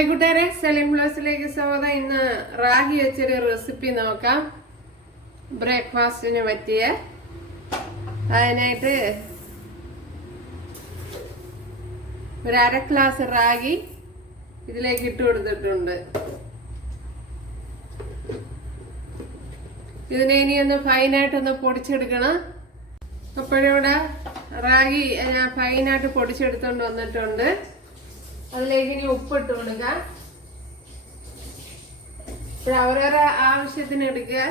കൂട്ടുകാരെ സലീം ബ്ലോസിലേക്ക് സ്വാഗതം. ഇന്ന് റാഗി വെച്ചൊരു റെസിപ്പി നോക്കാം. ബ്രേക്ക്ഫാസ്റ്റിന് പറ്റിയ അതിനായിട്ട് ഒരു അര ഗ്ലാസ് റാഗി ഇതിലേക്ക് ഇട്ട് കൊടുത്തിട്ടുണ്ട്. ഇതിനെ ഇനി ഒന്ന് ഫൈനായിട്ടൊന്ന് പൊടിച്ചെടുക്കണം. അപ്പോഴിവിടെ റാഗി ഞാൻ ഫൈനായിട്ട് പൊടിച്ചെടുത്തോണ്ട് വന്നിട്ടുണ്ട്. അതിലേക്ക് ഇനി ഉപ്പിട്ട് കൊടുക്കുക അവരവരെ ആവശ്യത്തിന് എടുക്കുക.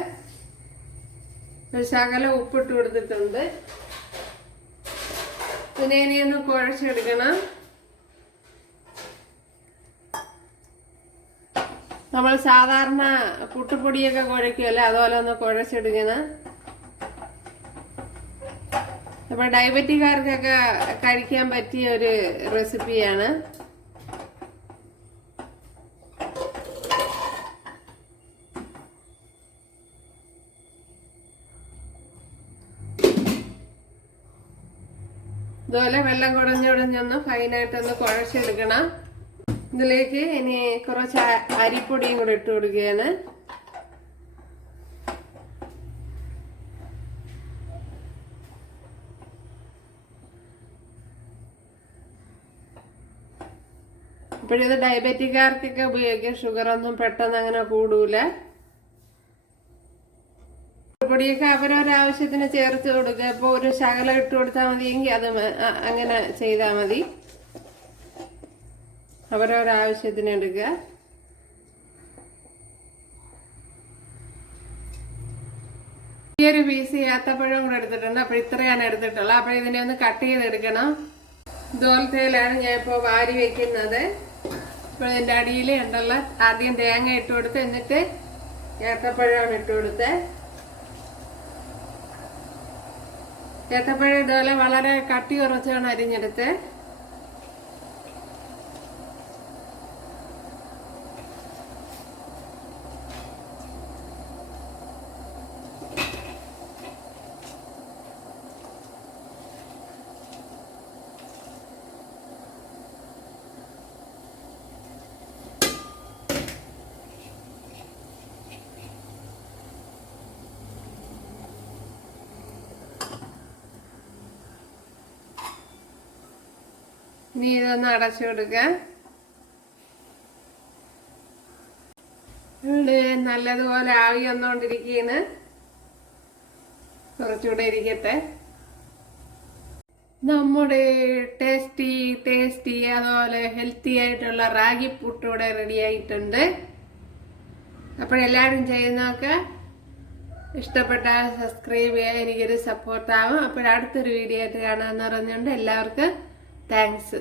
ശകലം ഉപ്പിട്ട് കൊടുത്തിട്ടുണ്ട്. പിന്നെ ഇനി ഒന്ന് കുഴച്ചെടുക്കണം. നമ്മൾ സാധാരണ പുട്ടുപൊടിയൊക്കെ കുഴക്കുമല്ലേ അതുപോലെ ഒന്ന് കുഴച്ചെടുക്കണം. അപ്പോൾ ഡയബറ്റിക്കാർക്കൊക്കെ കഴിക്കാൻ പറ്റിയ ഒരു റെസിപ്പിയാണ്. ഇതുപോലെ വെള്ളം കുടഞ്ഞുടഞ്ഞൊന്ന് ഫൈനായിട്ടൊന്ന് കുഴച്ചെടുക്കണം. ഇതിലേക്ക് ഇനി കുറച്ച് അരിപ്പൊടിയും കൂടെ ഇട്ട് കൊടുക്കുകയാണ്. ഇപ്പോഴിത് ഡയബറ്റിക്കാർക്കൊക്കെ ഉപയോഗിക്കാം. ഷുഗർ ഒന്നും പെട്ടെന്ന് അങ്ങനെ കൂടൂല. പൊടിയൊക്കെ അവരൊരാവശ്യത്തിന് ചേർത്ത് കൊടുക്കുക. ഇപ്പോൾ ഒരു ശകലം ഇട്ട് കൊടുത്താൽ മതിയെങ്കിൽ അത് അങ്ങനെ ചെയ്താൽ മതി. അവരൊരാവശ്യത്തിന് എടുക്കുക. ഈ ഒരു പീസ് ഏത്തപ്പഴം കൂടെ എടുത്തിട്ടുണ്ട്. അപ്പോൾ ഇത്രയാണ് എടുത്തിട്ടുള്ളത്. അപ്പോൾ ഇതിനെ ഒന്ന് കട്ട് ചെയ്തെടുക്കണം. ദോലത്തേലാണ് ഞാൻ ഇപ്പോൾ വാരി വെക്കുന്നത്. ഇപ്പോൾ ഇതിന്റെ അടിയിൽ ഉണ്ടല്ലോ ആദ്യം തേങ്ങ ഇട്ട് കൊടുത്ത് എന്നിട്ട് ഏത്തപ്പഴമാണ് ഇട്ട് കൊടുത്തത് ഏത്തപ്പഴം ഇതുപോലെ വളരെ കട്ടി കുറച്ചാണ് അരിഞ്ഞെടുത്ത്. ഇനി ഇതൊന്ന് അടച്ചു കൊടുക്കുക ഇവിടെ നല്ലതുപോലെ ആവി വന്നുകൊണ്ടിരിക്കുകയാണ് കുറച്ചുകൂടെ ഇരിക്കട്ടെ. നമ്മുടെ ടേസ്റ്റി ടേസ്റ്റി അതുപോലെ ഹെൽത്തി ആയിട്ടുള്ള റാഗി പുട്ട് ഇവിടെ റെഡി ആയിട്ടുണ്ട്. അപ്പോഴെല്ലാവരും ചെയ്യുന്നതൊക്കെ ഇഷ്ടപ്പെട്ട സബ്സ്ക്രൈബ് ചെയ്യാൻ എനിക്കൊരു സപ്പോർട്ടാവും അപ്പോഴടുത്തൊരു വീഡിയോ ആയിട്ട് കാണാമെന്ന് പറഞ്ഞുകൊണ്ട് എല്ലാവർക്കും thanks